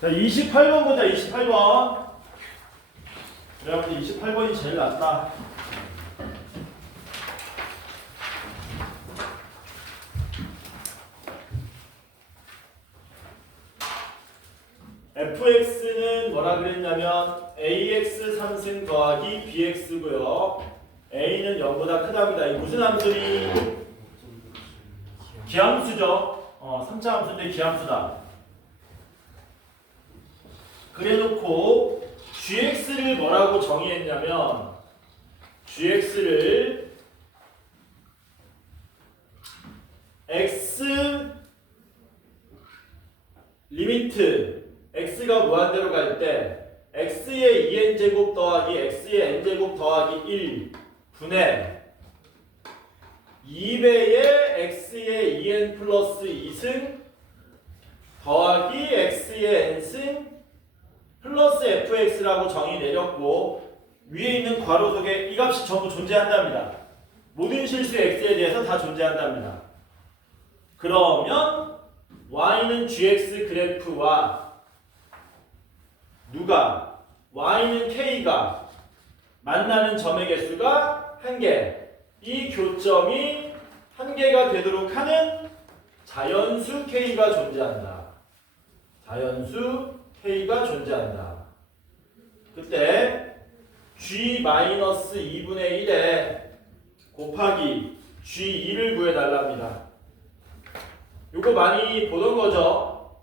자, 28번 보자, 28번. 여러분들 28번이 제일 낫다. fx는 뭐라 그랬냐면 ax 3승 더하기 bx고요. a는 0보다 크답니다. 이 무슨 함수니? 기함수죠. 3차 함수인데 기함수다. 그래놓고 gx를 뭐라고 정의했냐면 gx를 x 리미트 x가 무한대로 갈 때 x의 2n제곱 더하기 x의 n제곱 더하기 1 분의 2배의 x의 2n 플러스 2승 더하기 x의 n승 플러스 fx라고 정의 내렸고 위에 있는 괄호 속에 이 값이 전부 존재한답니다. 모든 실수의 x에 대해서 다 존재한답니다. 그러면 y는 gx 그래프와 누가 y는 k가 만나는 점의 개수가 1개, 이 교점이 1개가 되도록 하는 자연수 k가 존재한다. 자연수 k가 존재한다. 그때 g-2분의 1에 곱하기 g2를 구해달랍니다. 요거 많이 보던 거죠.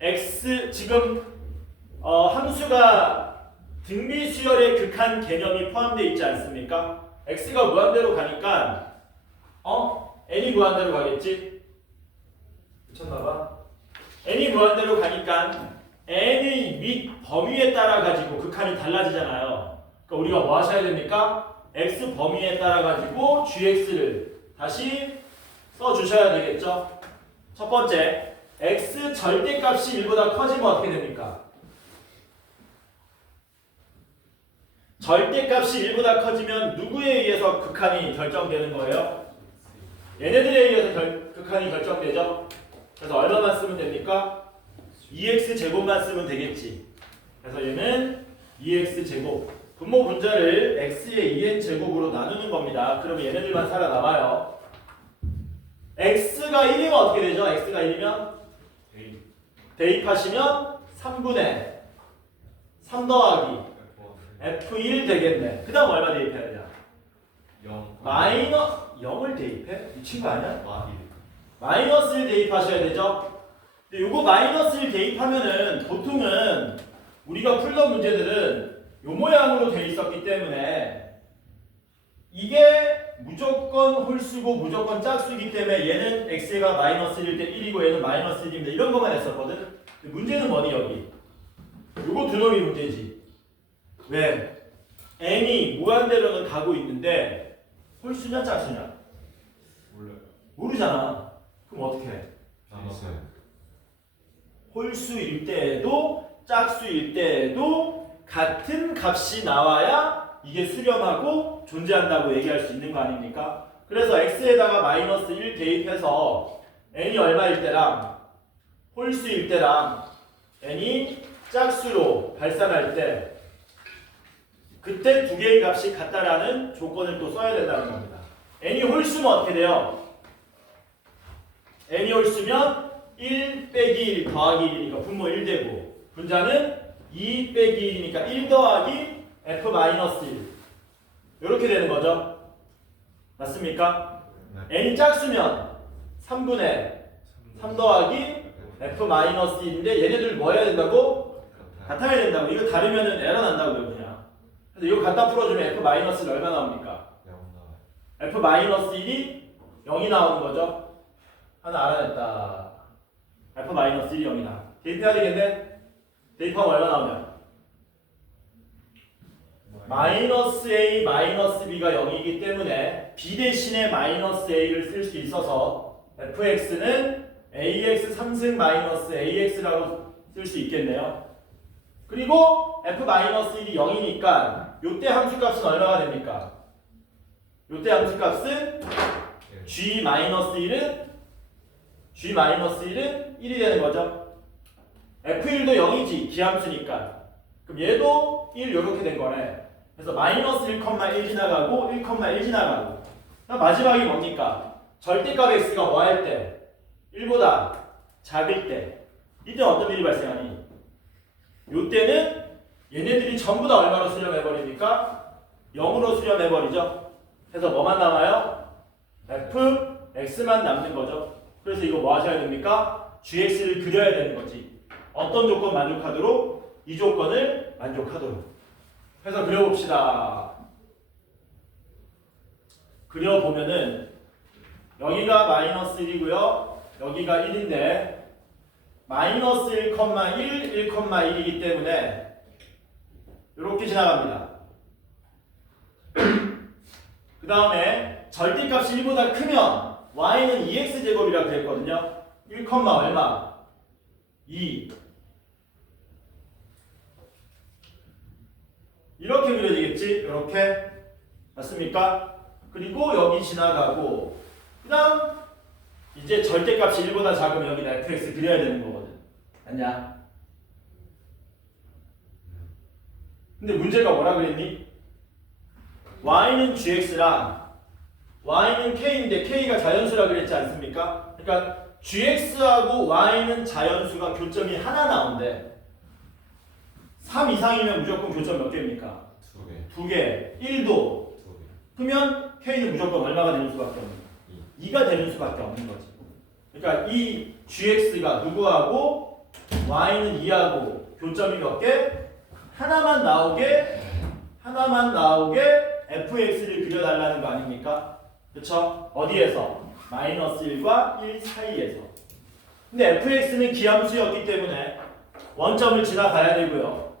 x 지금 함수가 등비수열의 극한 개념이 포함되어 있지 않습니까? x가 무한대로 가니까 n이 무한대로 가겠지? 미쳤나봐. n이 무한대로 가니까 n의 밑 범위에 따라 가지고 극한이 달라지잖아요. 그러니까 우리가 뭐 하셔야 됩니까? x 범위에 따라 가지고 gx를 다시 써주셔야 되겠죠? 첫 번째, x 절대값이 1보다 커지면 어떻게 됩니까? 절대값이 1보다 커지면 누구에 의해서 극한이 결정되는 거예요? 얘네들에 의해서 극한이 결정되죠? 그래서 얼마만 쓰면 됩니까? 2x 제곱만 쓰면 되겠지. 그래서 얘는 2x 제곱. 분모 분자를 x의 2n 제곱으로 나누는 겁니다. 그러면 얘네들만 살아남아요. x가 1이면 어떻게 되죠? x가 1이면 대입하시면 3분의 3 더하기 f1 되겠네. 그 다음 얼마 대입해야 되냐? 0 마이너스 0을 대입해? 미친 거 아니야? 마1 마이너스를 대입하셔야 되죠? 근데 요거 마이너스를 대입하면은 보통은 우리가 풀던 문제들은 요 모양으로 되어 있었기 때문에 이게 무조건 홀수고 무조건 짝수이기 때문에 얘는 x가 마이너스 1일 때 1이고 얘는 마이너스 1입니다. 이런 것만 했었거든? 근데 문제는 뭐니 여기? 요거 두 놈이 문제지. 왜? n이 무한대로는 가고 있는데 홀수냐 짝수냐? 몰라요. 모르잖아. 그럼 어떻게 해? 나눴어요. 홀수일 때에도 짝수일 때에도 같은 값이 나와야 이게 수렴하고 존재한다고 얘기할 수 있는 거 아닙니까? 그래서 x에다가 마이너스 1 대입해서 n이 얼마일 때랑 홀수일 때랑 n이 짝수로 발산할 때 그때 두 개의 값이 같다라는 조건을 또 써야 된다는 겁니다. n이 홀수면 어떻게 돼요? n이 홀수면 1 빼기 1 더하기 1이니까 분모 1 되고 분자는 2 빼기 1이니까 1 더하기 f 마이너스 1 이렇게 되는 거죠. 맞습니까? 네. n이 짝수면 3분의 3 더하기 f 마이너스 1인데 얘네들 뭐 해야 된다고? 같아야 된다고. 이거 다르면은 에러 난다고요 그냥. 그래서 이거 갖다 풀어주면 f 마이너스 1 얼마 나옵니까? 0 나와요. f 마이너스 1이 0이 나오는 거죠. 하나 알아냈다. f 마이너스 1이 0이다. 대입해야 되겠네? 대입하면 얼마 나오냐? 마이너스 a 마이너스 b가 0이기 때문에 b 대신에 마이너스 a를 쓸 수 있어서 fx는 ax 3승 마이너스 ax라고 쓸 수 있겠네요. 그리고 f 마이너스 1이 0이니까 요때 함수값은 얼마가 됩니까? 요때 함수값은 g 마이너스 1은 1이 되는 거죠. F1도 0이지 기함수니까. 그럼 얘도 1 이렇게 된 거네. 그래서 마이너스 1,1 지나가고 1,1 지나가고. 그럼 마지막이 뭡니까? 절대값 x가 뭐 할 때? 1보다 작을 때. 이때 어떤 일이 발생하니? 요때는 얘네들이 전부 다 얼마로 수렴해버립니까? 0으로 수렴해버리죠. 그래서 뭐만 남아요? fx만 남는 거죠. 그래서 이거 뭐 하셔야 됩니까? gx를 그려야 되는 거지. 어떤 조건 만족하도록? 이 조건을 만족하도록. 해서 그려봅시다. 그려보면은 여기가 마이너스 1이고요. 여기가 1인데 마이너스 1,1, 1,1이기 때문에 이렇게 지나갑니다. 그 다음에 절대값이 1보다 크면 y는 2x제곱이라고 그랬거든요. 1, 얼마? 2. 이렇게 그려지겠지? 이렇게. 맞습니까? 그리고 여기 지나가고 그 다음 이제 절대값이 1보다 작으면 여기다 fx 그려야 되는 거거든. 맞냐? 근데 문제가 뭐라 그랬니? y는 gx랑 y는 k인데 k가 자연수라 그랬지 않습니까? 그러니까 gx하고 y는 자연수가 교점이 하나 나온대. 3 이상이면 무조건 교점 몇 개입니까? 2개. 2개. 1도. 2개. 그러면 k는 무조건 얼마가 되는 수밖에 없는 거야? 2가 되는 수밖에 없는 거지. 그러니까 이 gx가 누구하고 y는 2하고 교점이 몇 개? 하나만 나오게 fx를 그려달라는 거 아닙니까? 그쵸? 어디에서? 마이너스 1과 1 사이에서. 근데 fx는 기함수였기 때문에 원점을 지나가야 되고요.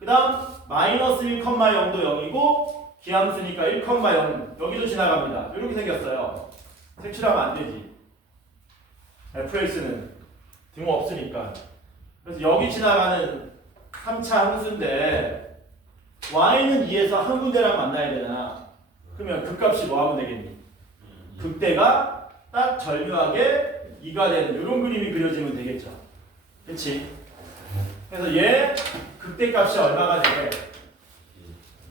그 다음 마이너스 1,0도 0이고 기함수니까 1,0 여기도 지나갑니다. 이렇게 생겼어요. 색칠하면 안 되지. fx는 등호 없으니까. 그래서 여기 지나가는 3차 함수인데 y는 2에서 한 군데랑 만나야 되나? 그러면 극값이 뭐 하면 되겠니? 극대가 딱 절묘하게 2가 되는 이런 그림이 그려지면 되겠죠. 그치? 그래서 얘 극대값이 얼마가 돼?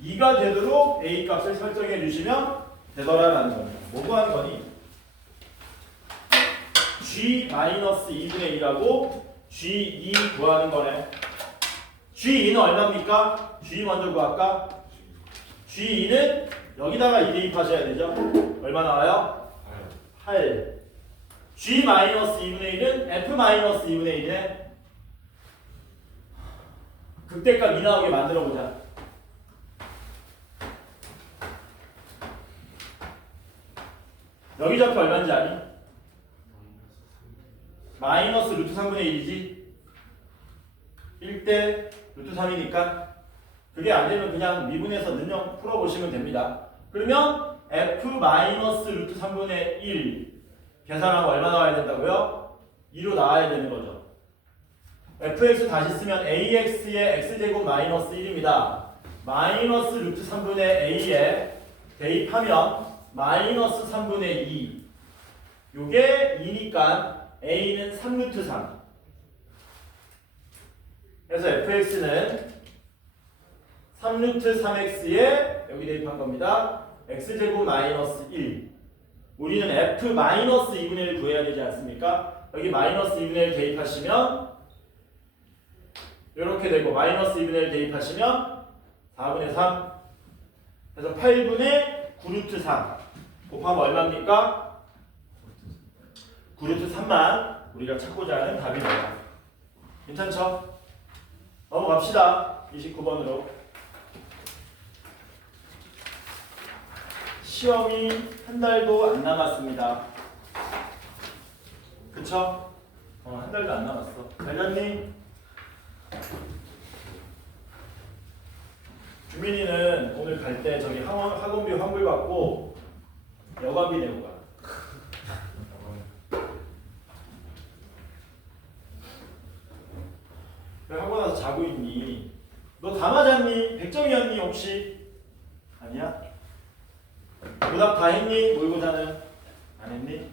2가 되도록 a 값을 설정해 주시면 되더라라는 겁니다. 뭐 구하는 거니? g-2분의 1하고 g2 구하는 거네. g2는 얼마입니까? g 먼저 구할까? g2는 여기다가 2 대입하셔야 되죠? 얼마 나와요? 8. g-2분의 1은 f-2분의 1이네. 극대값 2 나오게 만들어 보자. 여기 좌표 얼마인지 아니? 마이너스 루트 3분의 1이지? 1대 루트 3이니까 그게 안 되면 그냥 미분해서 능력 풀어보시면 됩니다. 그러면 f 마이너스 루트 3분의 1 계산하면 얼마 나와야 된다고요? 2로 나와야 되는 거죠. fx 다시 쓰면 ax의 x제곱 마이너스 1입니다. 마이너스 루트 3분의 a에 대입하면 마이너스 3분의 2 요게 2니까 a는 3루트 3 그래서 fx는 3루트 3x에 여기 대입한 겁니다. x제곱 마이너스 1 우리는 f 마이너스 2분의 1 구해야 되지 않습니까? 여기 마이너스 2분의 1 대입하시면 이렇게 되고 마이너스 2분의 1 대입하시면 4분의 3 그래서 8분의 9루트 3 곱하면 얼마입니까? 9루트 3만 우리가 찾고자 하는 답입니다. 괜찮죠? 넘어갑시다. 29번으로 시험이 한 달도 안 남았습니다. 그쵸? 한 달도 안 남았어. 잘 잤니? 주민이는 오늘 갈 때 저기 학원비 환불 받고 여관비 내고 가. 왜 하고 나서 자고 있니? 너 다 맞았니? 100점이었니 혹시? 아니야? 오답 다 했니? 모의고사는? 안 했니?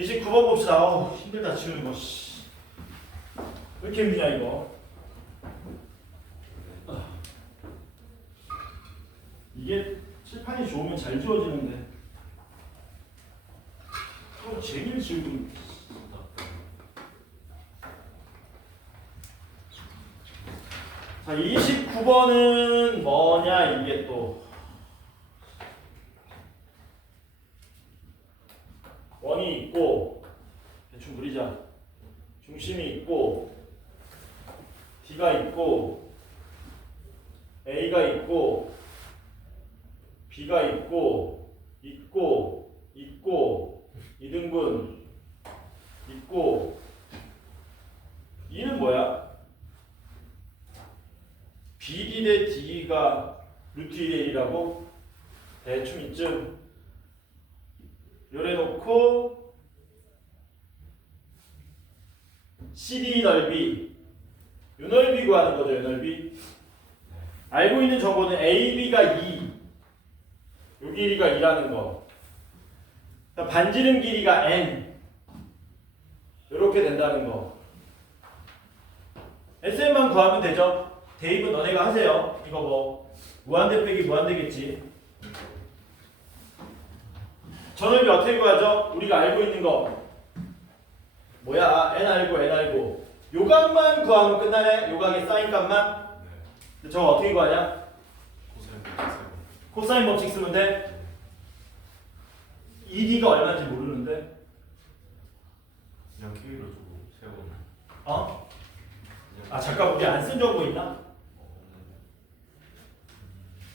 29번 봅시다. 어우, 힘들다 지우는 거. 씨. 왜 이렇게 힘드냐 이거. 이게 칠판이 좋으면 잘 지워지는데. 재미를 지우고. 자, 29번은 뭐냐 이게 또. 원이 있고 대충 그리자. 중심이 있고 D가 있고 A가 있고 B가 있고 이등분 있고 E는 뭐야? BD 대 D가 루트 2대 1이라고? 대충 이쯤 요래 놓고 CD 넓이 요 넓이 구하는 거죠. 요 넓이 알고 있는 정보는 AB가 2 요 길이가 2라는 거 반지름 길이가 N 요렇게 된다는 거 SM만 구하면 되죠. 대입은 너네가 하세요. 이거 뭐 무한대 빼기 무한대겠지. 전넓이 어떻게 구하죠? 우리가 알고 있는 거 뭐야? N 알고 요 값만 구하면 끝나네? 요 각의 사인 값만? 근데 저거 어떻게 구하냐? 코사인 법칙 쓰면 돼? ED가 얼마인지 모르는데 그냥 K로 주고 세번. 어? 아 잠깐 우리 안 쓴 정보 있나?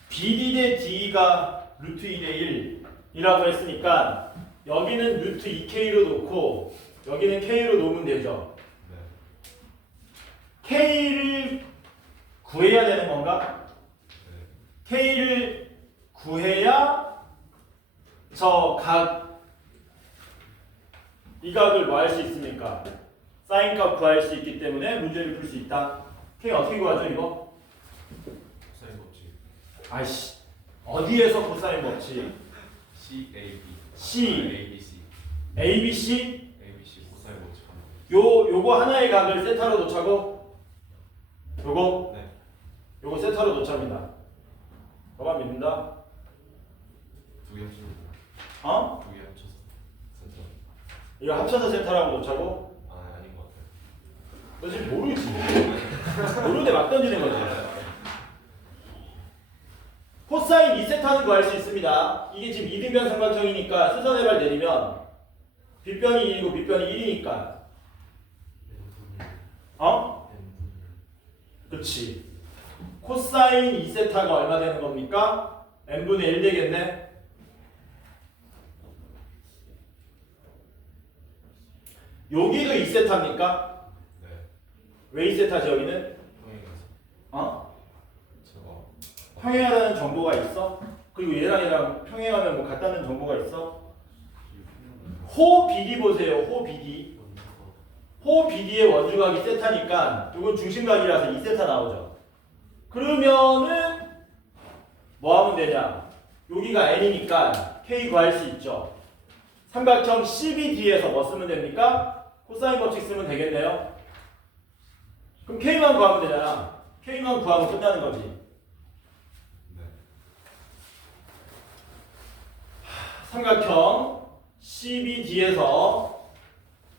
BD 대 D가 루트 2대 1이라고 했으니까 여기는 루트 2K로 놓고 여기는 K로 놓으면 되죠. 네. K를 구해야 되는 건가? 네. K를 구해야 저 각, 이 각을 뭐 할 수 있습니까? 사인값 구할 수 있기 때문에 문제를 풀 수 있다. K 어떻게 구하죠 이거? 코사인 법칙. 아이씨 어디에서 코사인 법칙? CAB. C. ABC. ABC? ABC 코사인 법칙 하나. 요거 하나의 각을 세타로 놓자고? 요거? 네. 요거 세타로 놓자입니다. 너만 믿는다? 두개 합쳐서. 어? 두개 합쳐서. 센터. 이거 합쳐서 세타라고 놓자고? 아 아닌 것 같아요. 너 지금 모르지? 모르는데 막 던지는 거지. 코사인 2세타는 구할 수 있습니다. 이게 지금 이등변 삼각형이니까 수선해발 내리면 빗변이 2이고 밑변이 1이니까 어? 그렇지. 코사인 2세타가 얼마 되는 겁니까? n분의 1 되겠네. 여기도 2세타입니까? 네. 왜 2세타지 여기는? 평행해서. 어? 저거. 평행하다는 정보가 있어? 그리고 얘랑 평행하면 뭐 같다는 정보가 있어? 호 BD 보세요. 호 BD. 호 BD의 원주각이 세타니까 이건 중심각이라서 2세타 나오죠. 그러면은 뭐 하면 되냐? 여기가 n이니까 k 구할 수 있죠. 삼각형 CBD에서 뭐 쓰면 됩니까? 코사인 법칙 쓰면 되겠네요. 그럼 k만 구하면 되잖아. k만 구하면 끝나는 거지. 네. 삼각형 CBD에서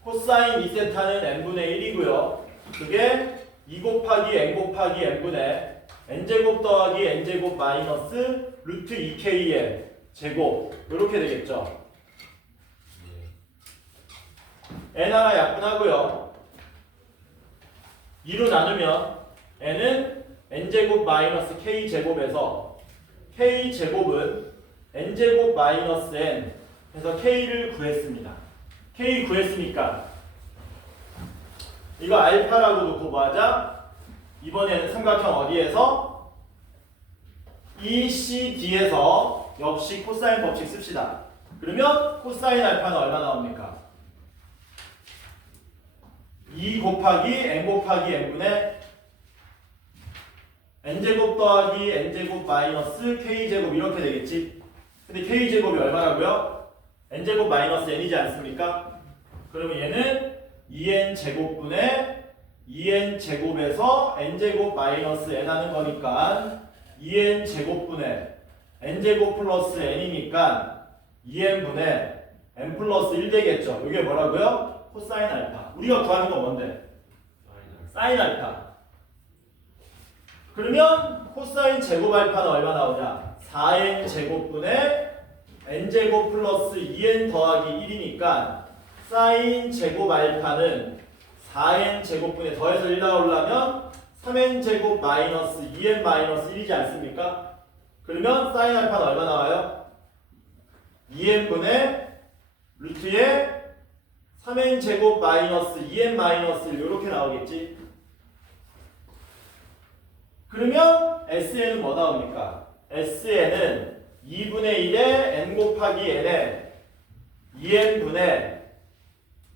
코사인 2세타는 n분의 1이고요. 그게 2 곱하기 n 곱하기 n분의 n제곱 더하기 n제곱 마이너스 루트 2k의 제곱 이렇게 되겠죠. n 하나 약분하고요. 2로 나누면 n은 n제곱 마이너스 k제곱에서 k제곱은 n제곱 마이너스 n 해서 k를 구했습니다. k 구했으니까 이거 알파라고 놓고 뭐하자? 이번에는 삼각형 어디에서? ECD에서 역시 코사인 법칙 씁시다. 그러면 코사인 알파는 얼마 나옵니까? 2 곱하기 n 곱하기 n분의 n제곱 더하기 n제곱 마이너스 k제곱 이렇게 되겠지? 근데 k제곱이 얼마라고요? n제곱 마이너스 n이지 않습니까? 그러면 얘는 2n 제곱분의 2n 제곱에서 n 제곱 마이너스 n 하는 거니까 2n 제곱분의 n 제곱 플러스 n이니까 2n분의 n 플러스 1 되겠죠. 이게 뭐라고요? 코사인 알파. 우리가 구하는 건 뭔데? 사인 알파. 그러면 코사인 제곱 알파는 얼마 나오냐? 4n 제곱분의 n 제곱 플러스 2n 더하기 1이니까 사인 제곱 알파는 4n 제곱분에 더해서 1 나오려면 3n 제곱 마이너스 2n 마이너스 1이지 않습니까? 그러면 사인 알파는 얼마 나와요? 2n분의 루트에 3n 제곱 마이너스 2n 마이너스 1 이렇게 나오겠지? 그러면 SN은 뭐 나옵니까? SN은 2분의 1에 n 곱하기 n에 2n분의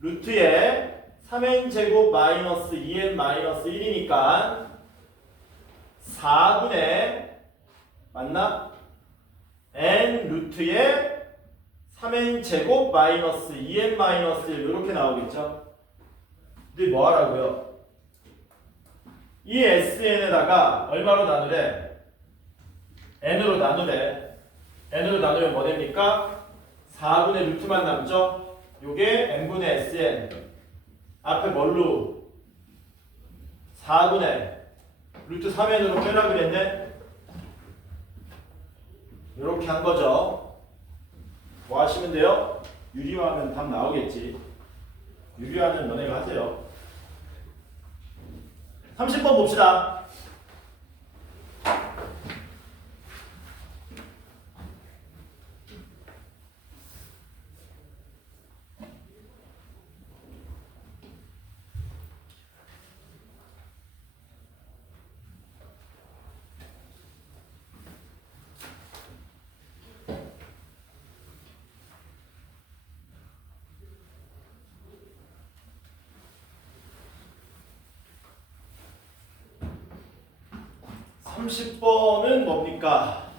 루트에 3n 제곱 마이너스 2n 마이너스 1이니까 4분의 맞나? n 루트에 3n 제곱 마이너스 2n 마이너스 1 이렇게 나오겠죠? 근데 뭐 하라고요? 이 SN에다가 얼마로 나누래? n으로 나누래. n으로 나누면 뭐 됩니까? 4분의 루트만 남죠? 요게 n분의 SN. 앞에 뭘로? 4분의 루트 3n으로 빼라 그랬네? 요렇게 한 거죠. 뭐 하시면 돼요? 유리화하면 답 나오겠지. 유리화는 너네가 하세요. 30번 봅시다. 삼십 번은 뭡니까?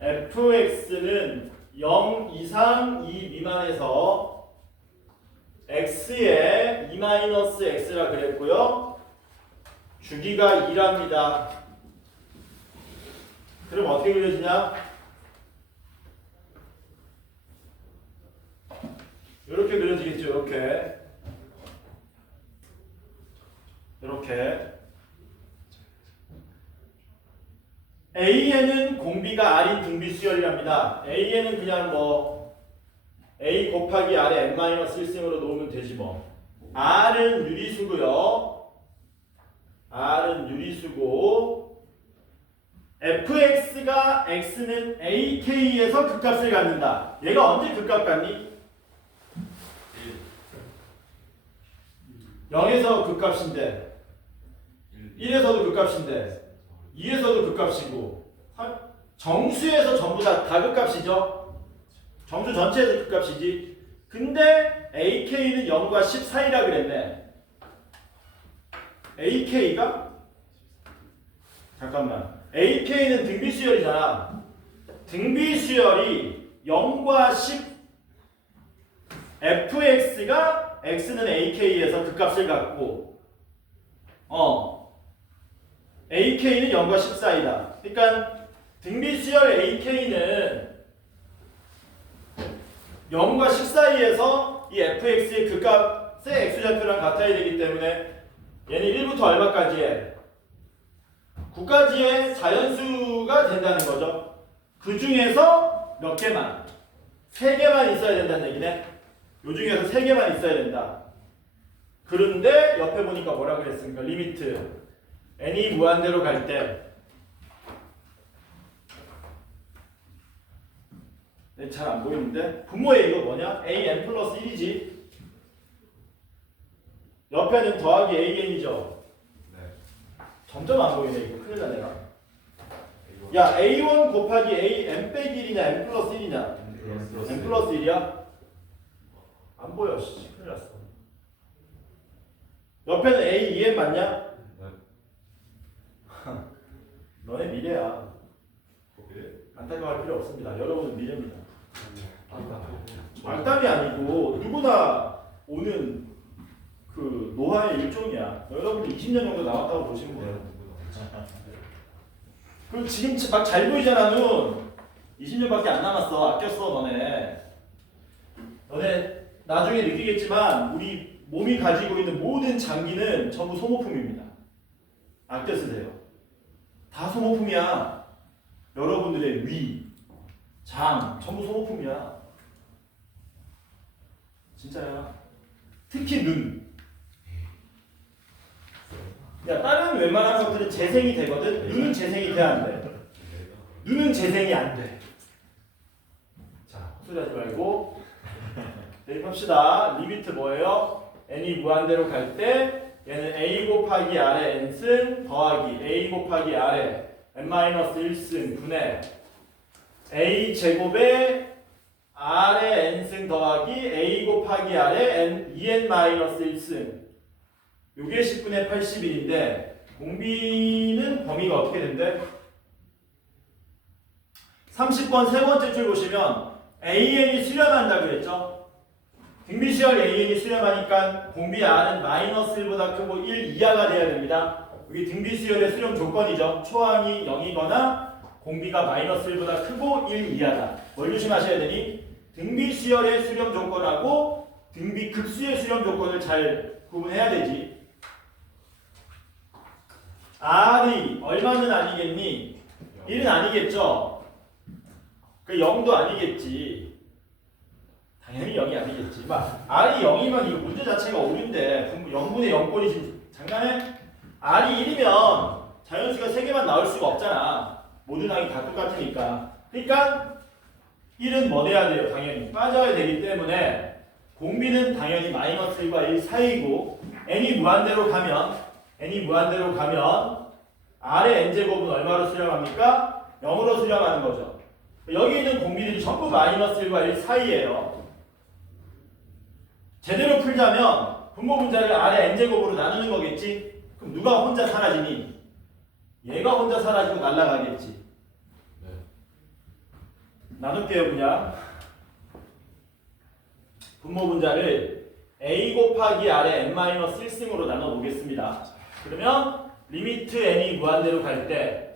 fx는 0 이상 2 미만에서 x에 2-x라 그랬고요. 주기가 2랍니다. 그럼 어떻게 그려지냐? 이렇게 그려지겠죠. 이렇게. 이렇게 AN은 공비가 R인 등비 수열이랍니다. AN은 그냥 뭐 A 곱하기 R에 n-1승으로 놓으면 되지 뭐. R은 유리수고요. R은 유리수고 fx가 x는 ak에서 극값을 갖는다. 얘가 언제 극값 갖니? 0에서 극값인데 1에서도 극값인데 2에서도 극값이고 정수에서 전부 다 극값이죠. 정수 전체에서 극값이지. 근데 AK는 0과 10 사이라 그랬네. AK가? 잠깐만. AK는 등비수열이잖아. 등비수열이 0과 10 fx가 x는 ak에서 극값을 갖고 ak는 0과 10 사이다. 그러니까 등비수열 ak는 0과 10 사이에서 이 fx의 극값의 x좌표랑 같아야 되기 때문에 얘는 1부터 얼마까지 해? 9까지의 자연수가 된다는 거죠. 그 중에서 몇 개만? 3개만 있어야 된다는 얘기네. 요 중에서 3개만 있어야 된다. 그런데 옆에 보니까 뭐라 그랬습니까? 리미트 n이 무한대로 갈 때 잘 안 보이는데 분모에 이거 뭐냐? an 플러스 1이지. 옆에는 더하기 an이죠. 네. 점점 안 보이네. 이거 큰일 나네. 야 a1 곱하기 n 빼기 1이냐 n 플러스 1이냐? n 플러스 1이야? 안 보여. 씨, 큰일 났어. 옆에는 a 2n 맞냐? 네. 너네 미래야. 그래? 안타까워할 필요 없습니다. 여러분은 미래입니다. 악담이 아니고 누구나 오는 그 노화의 일종이야. 여러분들 20년 정도 나왔다고 보시면 돼요. 그리고 지금 막 잘 보이잖아 눈. 20년밖에 안 남았어. 아꼈어 너네. 너네 나중에 느끼겠지만 우리 몸이 가지고 있는 모든 장기는 전부 소모품입니다. 아껴 쓰세요. 다 소모품이야. 여러분들의 위, 장 전부 소모품이야. 진짜야. 특히 눈. 야, 다른 웬만한 것들은 재생이 되거든. 눈은 재생이 돼야 안 돼. 눈은 재생이 안 돼. 자, 헛소리하지 말고 대입합시다. 리미트 뭐예요? n이 무한대로 갈 때 얘는 a 곱하기 r의 n승 더하기 a 곱하기 r의 n-1승 분의 a 제곱의 r의 n승 더하기 a 곱하기 r의 2n-1승. 요게 10분의 81인데 공비는 범위가 어떻게 된대? 30번 세 번째 줄 보시면 AN이 수렴한다 그랬죠? 등비수열 AN이 수렴하니까 공비 R은 -1보다 크고 1 이하가 돼야 됩니다. 여기 등비수열의 수렴 조건이죠. 초항이 0이거나 공비가 -1보다 크고 1 이하다. 뭘 조심하셔야 되니? 등비수열의 수렴 조건하고 등비극수의 수렴 조건을 잘 구분해야 되지. R이 얼마는 아니겠니? 1은 아니겠죠? 그 0도 아니겠지. 당연히 0이 아니겠지. 막 R이 0이면 이 문제 자체가 오류인데 0분의 0꼴이 지금 장난해? R이 1이면 자연수가 3개만 나올 수가 없잖아. 모든 항이 다 똑같으니까. 그러니까 1은 뭐 돼야 돼요? 당연히 빠져야 되기 때문에 공비는 당연히 -1과 1 사이고 n이 무한대로 가면 R의 n제곱은 얼마로 수렴합니까? 0으로 수렴하는 거죠. 여기 있는 공비들이 전부 -1과 1 사이예요. 제대로 풀자면 분모 분자를 R의 n제곱으로 나누는 거겠지? 그럼 누가 혼자 사라지니? 얘가 혼자 사라지고 날아가겠지. 나눌게요 그냥. 분모 분자를 a 곱하기 R의 n-1승으로 나눠보겠습니다. 그러면 리미트 n이 무한대로 갈 때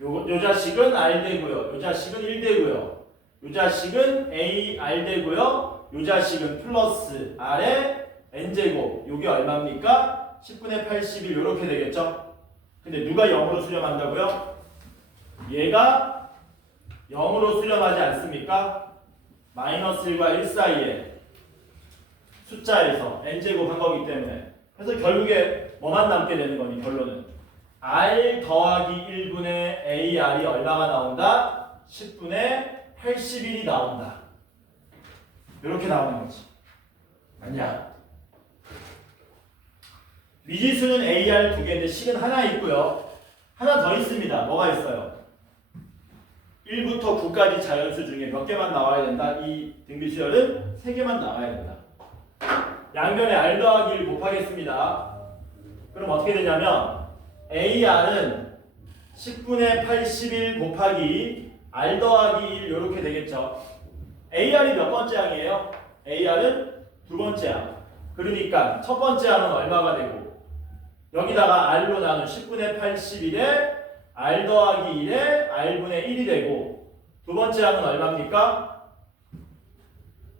요 자식은 R 되고요. 요 자식은 1 되고요. 요 자식은 A R 되고요. 요 자식은 플러스 R의 n제곱. 요게 얼마입니까? 10분의 81 요렇게 되겠죠? 근데 누가 0으로 수렴한다고요? 얘가 0으로 수렴하지 않습니까? -1과 1 사이에 숫자에서 n제곱 한 거기 때문에. 그래서 결국에 뭐만 남게 되는 거니 결론은 R 더하기 1분의 AR이 얼마가 나온다? 10분의 81이 나온다. 이렇게 나오는 거지. 맞냐? 미지수는 AR 두 개인데 식은 하나 있고요. 하나 더 있습니다. 뭐가 있어요? 1부터 9까지 자연수 중에 몇 개만 나와야 된다? 이 등비수열은 3개만 나와야 된다. 양변에 R 더하기 1 곱하겠습니다. 그럼 어떻게 되냐면 AR은 10분의 81 곱하기 R 더하기 1 이렇게 되겠죠. AR이 몇 번째 항이에요? AR은 두 번째 항. 그러니까 첫 번째 항은 얼마가 되고 여기다가 R로 나눈 10분의 81에 R 더하기 1에 R분의 1이 되고 두 번째 항은 얼마입니까?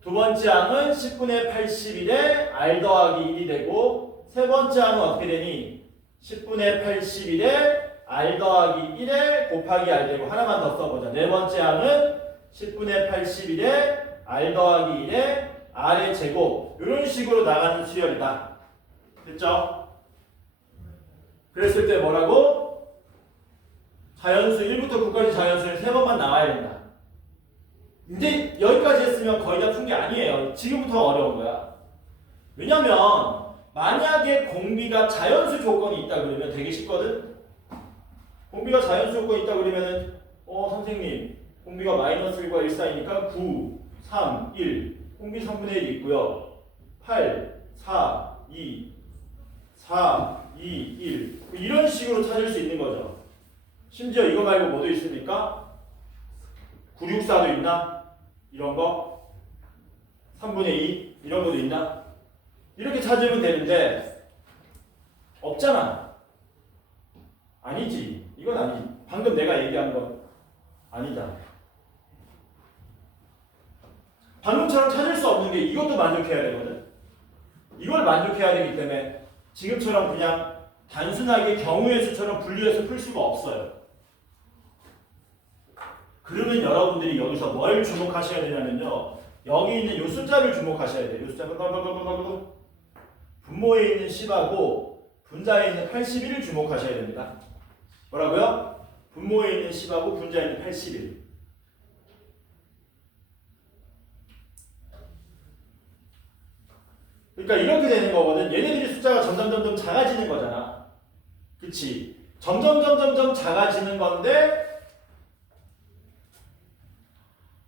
두 번째 항은 10분의 81에 R 더하기 1이 되고 세 번째 항은 어떻게 되니? 10분의 81에 R 더하기 1에 곱하기 R 되고 하나만 더 써보자. 네 번째 항은 10분의 81에 R 더하기 1에 R의 제곱 이런 식으로 나가는 수열이다. 됐죠? 그랬을 때 뭐라고? 자연수 1부터 9까지 자연수는 3번만 나와야 된다. 이제 여기까지 했으면 거의 다 푼 게 아니에요. 지금부터 어려운 거야. 왜냐면 만약에 공비가 자연수 조건이 있다 그러면 되게 쉽거든. 공비가 자연수 조건이 있다 그러면은 선생님 공비가 -1과 1 사이니까 9, 3, 1 공비 3분의 1 있고요. 8, 4, 2, 4, 2, 1 이런 식으로 찾을 수 있는 거죠. 심지어 이거 말고 뭐도 있습니까? 964도 있나? 이런 거 3분의 2 이런 것도 있나? 이렇게 찾으면 되는데 없잖아. 아니지. 이건 아니지. 방금 내가 얘기한 건 아니다. 방금처럼 찾을 수 없는 게 이것도 만족해야 되거든. 이걸 만족해야 되기 때문에 지금처럼 그냥 단순하게 경우의 수처럼 분류해서 풀 수가 없어요. 그러면 여러분들이 여기서 뭘 주목하셔야 되냐면요. 여기 있는 이 숫자를 주목하셔야 돼요. 이 숫자가 분모에 있는 10하고 분자에 있는 81을 주목하셔야 됩니다. 뭐라고요? 분모에 있는 10하고 분자에 있는 81. 그러니까 이렇게 되는 거거든. 얘네들이 숫자가 점점 작아지는 거잖아. 그치? 점점 작아지는 건데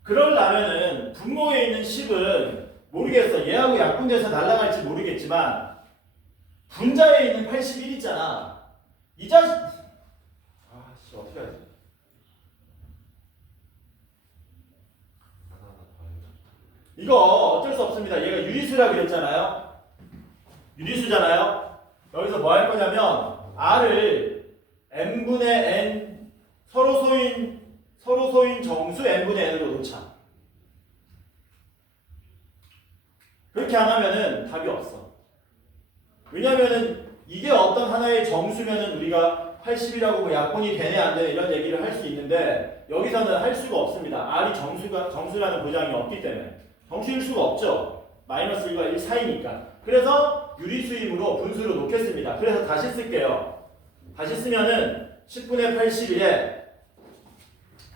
그러려면은 분모에 있는 10은 모르겠어. 얘하고 약분돼서 날아갈지 모르겠지만 분자에 있는 81 있잖아. 이 자식 아씨 어떻게 하지? 하나하나 더 해요. 이거 어쩔 수 없습니다. 얘가 유리수라 그랬잖아요. 유리수잖아요. 여기서 뭐 할 거냐면 r을 n분의 n 서로 소인 정수 n분의 n으로 놓자. 그렇게 안 하면은 답이 없어. 왜냐면은 이게 어떤 하나의 정수면은 우리가 80이라고 뭐 약분이 되네 안 되네 이런 얘기를 할 수 있는데 여기서는 할 수가 없습니다. r이 정수라는 보장이 없기 때문에 정수일 수가 없죠. 마이너스 1과 1 사이니까. 그래서 유리수이므로 분수로 놓겠습니다. 그래서 다시 쓸게요. 다시 쓰면은 10분의 81에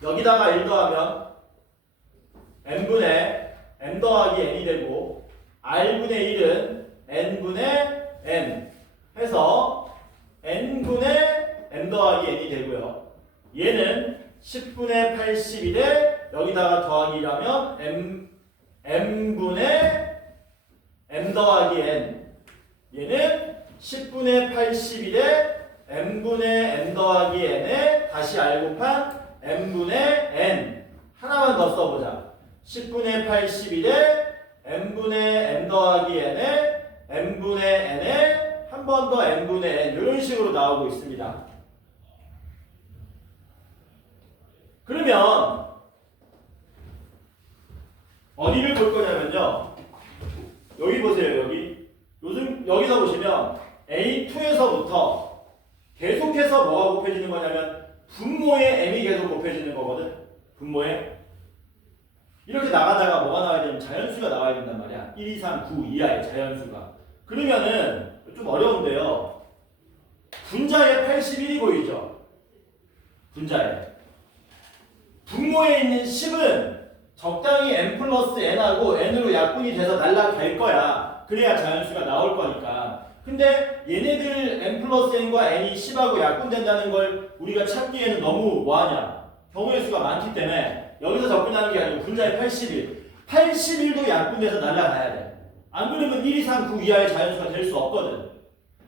여기다가 1 더하면 n분의 n 더하기 n이 되고 r분의 1은 n분의 n 해서 n분의 n 더하기 n이 되고요. 얘는 10분의 81에 여기다가 더하기 1하면 m분의 m 더하기 n. 얘는 10분의 81에 m분의 n 더하기 n에 다시 r 곱한 m분의 n. 하나만 더 써보자. 10분의 81에 m분의 n 더하기 n에 m분의 n에 한 번 더 m분의 n 이런 식으로 나오고 있습니다. 그러면 어디를 볼 거냐면요. 여기 보세요. 여기. 요즘 여기서 보시면 A2에서부터 계속해서 뭐가 곱해지는 거냐면 분모에 m이 계속 곱해지는 거거든. 분모에. 이렇게 나가다가 뭐가 나와야 되냐면 자연수가 나와야 된단 말이야. 1, 2, 3, 9 이하의 자연수가. 그러면은 좀 어려운데요. 분자에 81이 보이죠? 분자에. 분모에 있는 10은 적당히 n 플러스 n하고 n으로 약분이 돼서 날아갈 거야. 그래야 자연수가 나올 거니까. 근데 얘네들 n 플러스 n과 n이 10하고 약분된다는 걸 우리가 찾기에는 너무 뭐하냐? 경우의 수가 많기 때문에 여기서 접근하는 게 아니고 분자에 81. 81도 약분돼서 날아가야 돼. 안 그러면 1, 2, 3, 9 이하의 자연수가 될 수 없거든.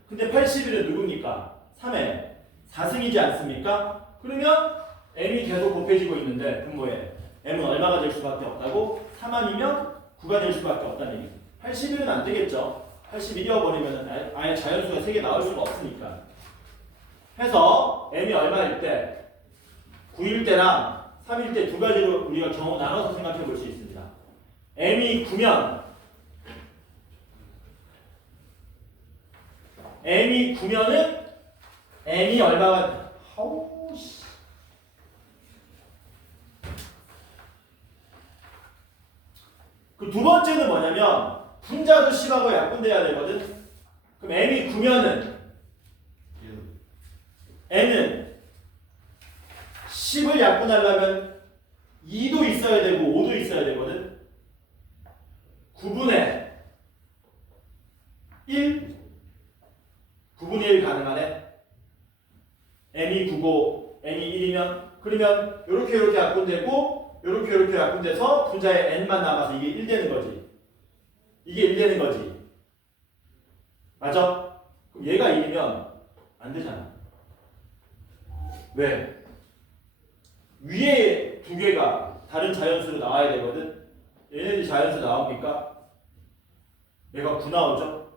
근데 81은 누굽니까? 3에 4승이지 않습니까? 그러면 m이 계속 곱해지고 있는데 분모에 m은 얼마가 될 수밖에 없다고? 3 아니면 9가 될 수밖에 없다는 얘기죠. 81은 안 되겠죠. 81이어버리면 아예 자연수가 3개 나올 수가 없으니까. 해서 m이 얼마일 때? 9일 때랑 3일 때 두 가지로 우리가 경우 나눠서 생각해 볼 수 있습니다. m이 9면 은 n이 얼마가 하우씨 그 두 번째는 뭐냐면 분자도 10하고 약분돼야 되거든. 그럼 m이 9면은 n은 10을 약분하려면 2도 있어야 되고 5도 있어야 되거든. 9분의 1 9분의 1 가능하네. n이 9고 n이 1이면 그러면 이렇게 약분되고 이렇게 약분돼서 분자에 n만 남아서 이게 1 되는 거지. 이게 1 되는 거지. 맞아? 그럼 얘가 1이면 안 되잖아. 왜? 위에 두 개가 다른 자연수로 나와야 되거든. 얘네들이 자연수 나옵니까? 얘가 9 나오죠?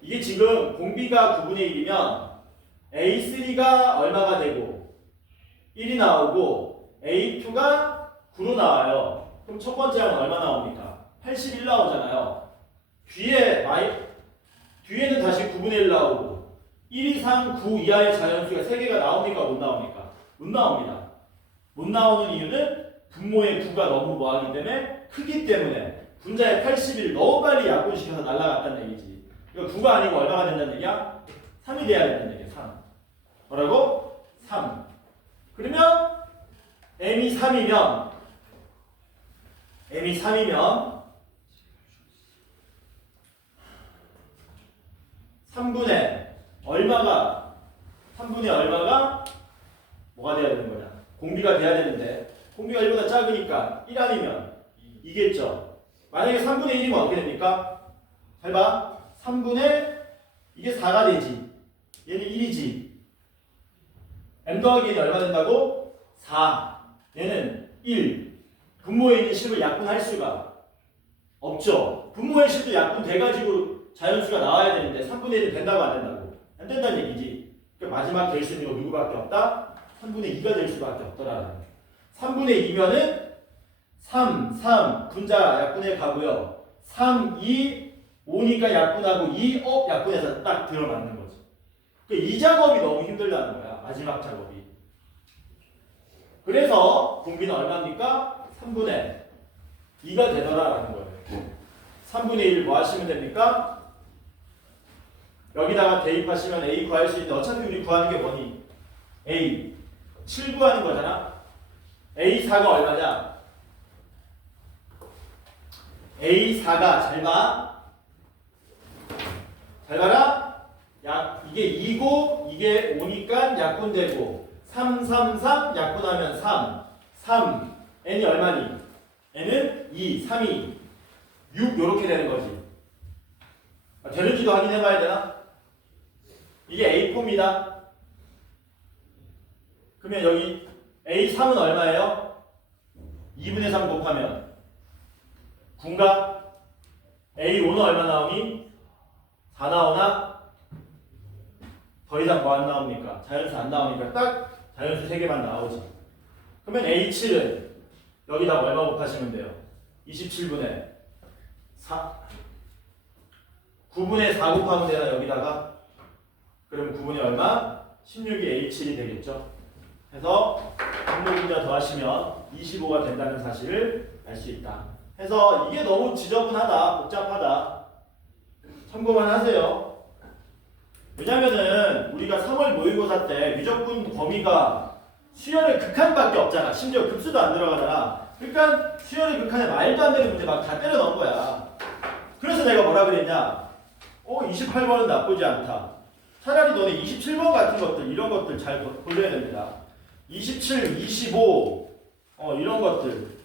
이게 지금 공비가 9분의 1이면 A3가 얼마가 되고 1이 나오고 A2가 9로 나와요. 그럼 첫 번째 항은 얼마 나옵니까? 81 나오잖아요. 뒤에는 다시 9분의 1 나오고 1 이상 9 이하의 자연수가 3개가 나옵니까? 못 나옵니까? 못 나옵니다. 못 나오는 이유는 분모의 9가 너무 뭐하기 때문에 크기 때문에 분자의 81 너무 빨리 약분시켜서 날아갔다는 얘기지. 그러니까 9가 아니고 얼마가 된다는 얘기야? 3이 돼야 된다는 얘기야. 3. 뭐라고? 3. 그러면 m이 3이면 3분의 얼마가 뭐가 돼야 되는 거냐? 공비가 돼야 되는데 공비가 1보다 작으니까 1 아니면 2겠죠. 만약에 3분의 1이면 어떻게 됩니까? 잘 봐. 3분의 이게 4가 되지. 얘는 1이지. m 더하기 n이 얼마 된다고? 4. 얘는 1. 분모에 있는 10을 약분할 수가 없죠. 분모의 10도 약분돼가지고 자연수가 나와야 되는데 3분의 1은 된다고 안 된다고? 안 된다는 얘기지. 그러니까 마지막 될 수 있는 거 누구밖에 없다? 3분의 2가 될 수밖에 없더라는 거야. 3분의 2면은 3 분자 약분해 가고요. 3, 2, 5니까 약분하고 2, 약분해서 딱 들어맞는 거지. 그러니까 이 작업이 너무 힘들다는 거야. 마지막 작업이. 그래서 공비는 얼마입니까? 3분의 2가 되더라라는 거예요. 3분의 1 뭐 하시면 됩니까? 여기다가 대입하시면 A 구할 수 있는데 어차피 우리 구하는 게 뭐니? A 7 구하는 거잖아. A4가 얼마냐? A4가 잘 봐. 잘 봐라. 이게 2고 이게 5니까 약분되고 3 약분하면 3 n이 얼마니? n은 2, 3이 6 요렇게 되는 거지. 되는지도 확인해 봐야 되나? 이게 A4입니다. 그러면 여기 A3은 얼마예요? 2분의 3 곱하면 9인가? A5는 얼마 나오니? 4 나오나? 더 이상 뭐 안 나옵니까? 자연수 안 나오니까 딱 자연수 3개만 나오지. 그러면 A7은 여기다 얼마 곱하시면 돼요? 27분의 4 9분의 4 곱하면 되나 여기다가? 그럼 9분의 얼마? 16이 A7이 되겠죠? 해서 분모분자 더하시면 25가 된다는 사실을 알 수 있다. 해서 이게 너무 지저분하다, 복잡하다. 참고만 하세요. 왜냐면은 우리가 3월 모의고사 때 미적분 범위가 수열의 극한밖에 없잖아. 심지어 급수도 안 들어가잖아. 그러니까 수열의 극한에 말도 안 되는 문제 막 다 때려 넣은 거야. 그래서 내가 뭐라 그랬냐? 28번은 나쁘지 않다. 차라리 너네 27번 같은 것들, 이런 것들 잘 골라야 됩니다. 27, 25, 이런 것들.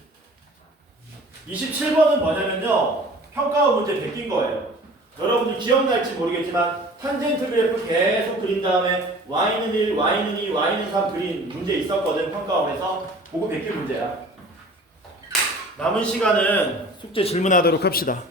27번은 뭐냐면요. 평가원 문제 베낀 거예요. 여러분들 기억날지 모르겠지만 탄젠트 그래프 계속 그린 다음에 y는 1, y는 2, y는 3 그린 문제 있었거든. 평가원에서. 그거 베낀 문제야. 남은 시간은 숙제 질문하도록 합시다.